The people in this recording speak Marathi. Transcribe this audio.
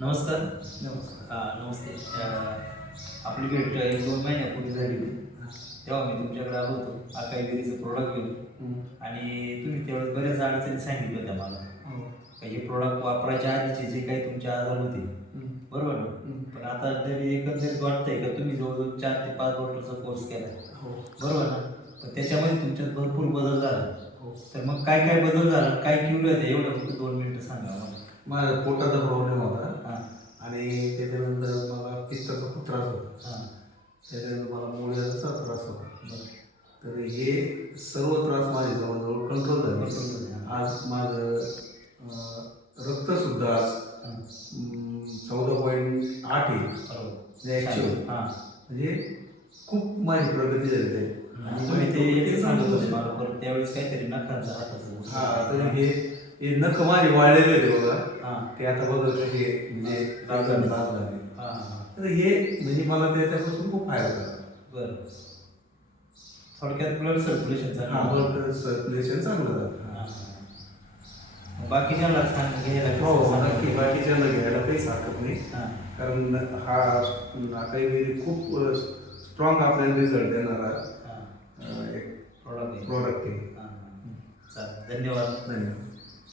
नमस्कार. नमस्कार. हा नमस्ते. अं, आपली भेट एक दोन महिन्यापूर्वी झाली होती. तेव्हा मी तुमच्याकडे आलो होतो. अकाईगिरीचं प्रोडक्ट घेऊन. आणि तुम्ही तेवढ्या बऱ्याच अडचणी सांगितल्या होत्या मला. हो. का हे प्रोडक्ट वापरायच्या आधीचे जे काही तुमचे आजार होते. बरोबर ना? पण आता तरी एकंदरीत वाटतंय का तुम्ही जवळजवळ चार ते पाच वर्षाचा कोर्स केला? हो. बरोबर ना? पण त्याच्यामध्ये तुमच्यात भरपूर बदल झाला. हो. तर मग काय काय बदल झाला? काय किवलं होतं एवढं फक्त दोन मिनिटं सांगा मला. माझा पोटाचा प्रॉब्लेम खूप त्रास होता. हां. त्याच्यानंतर मला मुळव्याधाचा त्रास होता. तर हे सर्व त्रास माझे जवळजवळ कंट्रोल झाले. आज माझं रक्तसुद्धा आज चौदा पॉईंट आठ आहे. हां. म्हणजे खूप माझी प्रगती झाली आहे. आणि ते सांगत होते मला परत त्यावेळेस काहीतरी नखांचा हा तर हे हे नख माझे वाळलेले होते बघा. हां. ते आता बघा कसे म्हणजे तर हे म्हणजे मला त्याच्यापासून खूप फायदा झाला. बरं. थोडक्यात ब्लड सर्क्युलेशन हा ब्लड सर्क्युलेशन चांगलं झालं. बाकीच्याला सांग घ्यायला हो कसं नक्की. सांगा? बाकीच्यांना घ्यायला काहीच हरकत नाही. हां. कारण हा काही वेळी खूप स्ट्रॉंग आपल्याला रिझल्ट देणारा हां. एक प्रॉडक्ट प्रॉडक्ट आहे. हां. हां धन्यवाद. धन्यवाद.